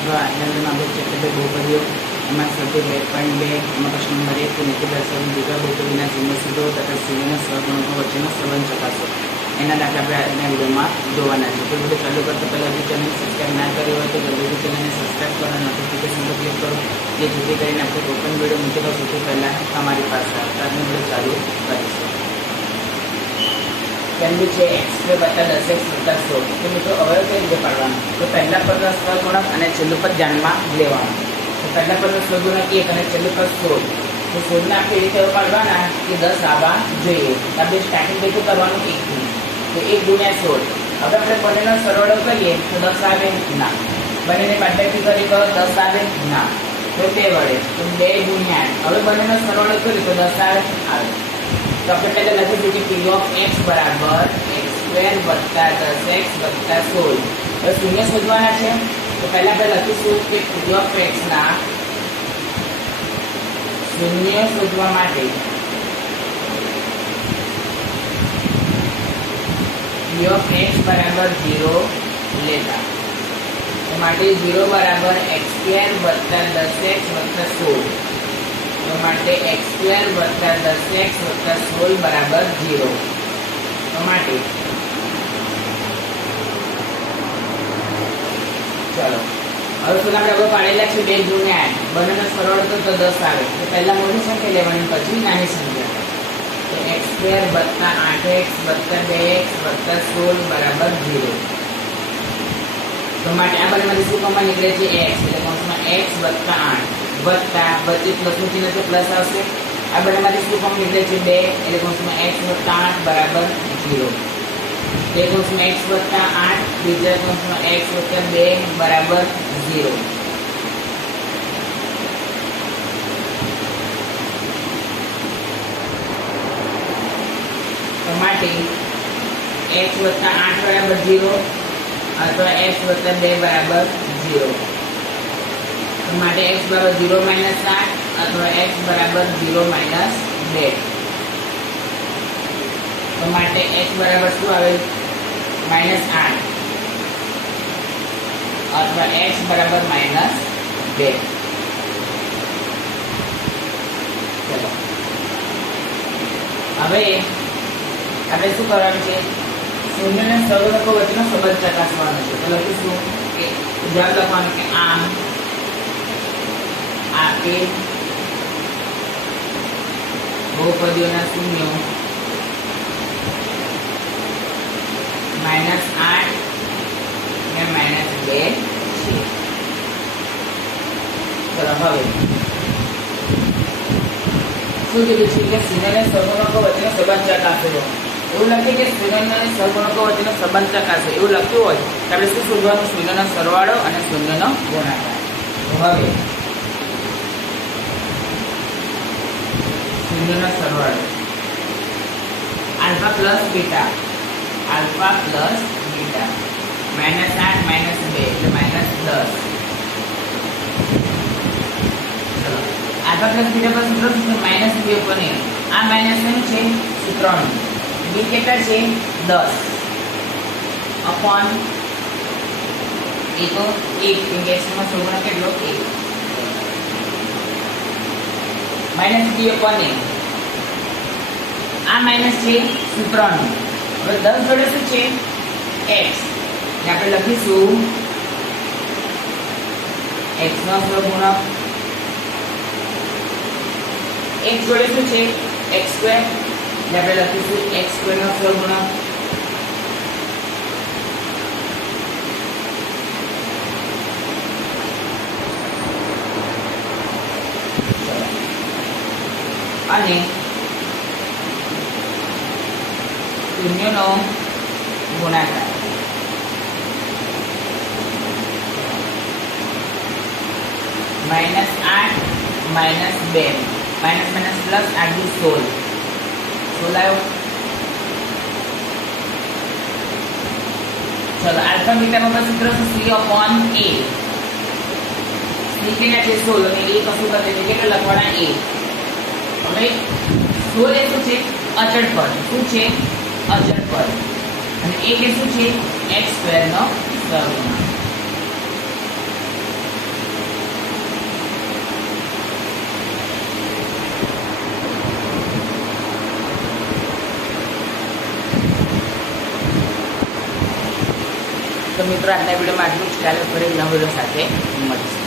અથવા આજના આપણે ચેપ્ટર 2 બહુપદીઓ એમાં સ્વાધ્યાય 2.2 એમાં પ્રશ્ન નંબર 1 કે નીચે દર્શાવેલ દીર્ઘ બહુપદીના શૂન્ય શોધો તથા શૂન્યના સહગુણકો વચ્ચેનો સંબંધ ચકાસો. એના દાખલા આપણે આજના વિડીયોમાં જોવાના છે. તો વિડીયો ચાલુ કરતા પહેલાં જો ચેનલ સબસ્ક્રાઈબ ના કરી હોય તો જલ્દીથી ચેનલને સબસ્ક્રાઈબ કરો અને નોટિફિકેશન પર ક્લિક કરો, જે જેથી કરીને આપણે કોઈ પણ વિડીયો મૂકેલો સૌથી પહેલાં તમારી પાસે આવે. તો આજનો વિડીયો ચાલુ કરીશું. પહેલું છે x² + 10x + 16. તો મિત્રો અવયવ કઈ રીતે પાડવાનો? તો પહેલા પદનો સહગુણક અને છેલ્લું પદ ધ્યાનમાં લેવાનું. તો પહેલા પદનો સહગુણક 1 અને છેલ્લું પદ 16. તો 16 આપણે એ રીતે પાડવાના કે 10 આવવા જોઈએ. આપણે સ્ટાર્ટિંગ ભેગું કરવાનું 1 થી. તો 1 × 16. હવે આપણે બંનેનો સરવાળો કરીએ તો 10 આવે ના. બંનેને બાદબાકી કરીએ તો 10 આવે ના. તો તે વડે તો 2 × 8. હવે બંનેનો સરવાળો કરીએ તો 10 આવે. તો આપણે પહેલા લખીશું કે p of x બરાબર x² + 10x + 16. હવે શૂન્ય શોધવાના છે. તો પહેલા આપણે લખીશું કે p of x ના શૂન્ય શોધવા માટે p of x બરાબર 0 લેતા. તો માટે 0 બરાબર x² + 10x + 16. તો માટે x² + 10x + 16 બરાબર 0. તો માટે ચલો હવે શું આપણે હવે પાડેલા છે 2 × 8. બંનેનો સરવાળો તો 10 આવે. તો પહેલા મોટી સંખ્યા લેવાની પછી નાની સંખ્યા. તો x² + 8x + 2x + 16 બરાબર 0. તો માટે આ બંનેમાંથી શું કોમન નીકળે છે? x. એટલે કૌંસમાં x + 8 વત્તા વચ્ચે પ્લસનું ચિહ્ન તો પ્લસ આવશે. આ બંનેમાંથી શું કોમન નીકળે છે? 2. એટલે કૌંસમાં x + 8 બરાબર 0. બે કૌંસમાં x + 8 બીજા કૌંસમાં x + 2 બરાબર 0. તો માટે x + 8 બરાબર 0 અથવા x + 2 બરાબર 0. તો માટે x બરાબર 0 - 8 અથવા x બરાબર 0 - 2. તો માટે x બરાબર શું આવે? -8 અથવા x બરાબર -2. ચલો હવે આપણે શું કરવાનું છે? શૂન્યના સહગુણકો વચ્ચેનો સંબંધ ચકાસવાનો છે. તો લખીશું કે જવાબ લખવાનું કે આમ આપેલ બહુપદીઓના શૂન્યો -8 અને -2 છે. ચલો હવે શું કીધું છે કે શૂન્યના સહગુણકો વચ્ચેનો સંબંધ ચકાસો. એવું લખીએ કે શૂન્યના સહગુણકો વચ્ચેનો સંબંધ ચકાસે એવું લખ્યું હોય તો આપણે શું શોધવાનું? શૂન્યનો સરવાળો અને શૂન્યનો ગુણાકાર. તો હવે શૂન્યનો સરવાળો આલ્ફા પ્લસ બીટા -8 - 2 એટલે -10. ચલો આલ્ફા પ્લસ બીટા પર સૂત્ર શું છે? -2 આ માઇનસ શું છે? સૂત્રનું બી કેટલા છે? 10 અપોન એ તો 1 કેમ કે x નો સહગુણક કેટલો? 1 -2 આ માઇનસ છે સૂત્રનું. હવે 10 જોડે શું છે? x. એટલે આપણે લખીશું x નો સહગુણક. x જોડે શું છે? x². એટલે આપણે લખીશું x² નો સહગુણક. અને શૂન્યનો ગુણાકાર. -8 - 2 માઇનસ પ્લસ 8 × 16 આવ્યો. ચલો આલ્ફા બીટામાં સૂત્ર છે c/a. c કેટલા છે? 16 અને a કશું કરતે છે કેટલા લખવાના? a. હવે 16 એ શું છે? અચળ પદ. શું છે? અચળ પદ. અને a કે શું છે? x² નો સહગુણક. તો મિત્રો આજના વિડીયોમાં આટલું જ. ચાલો ફરી નવા વિડીયો સાથે મળીશું.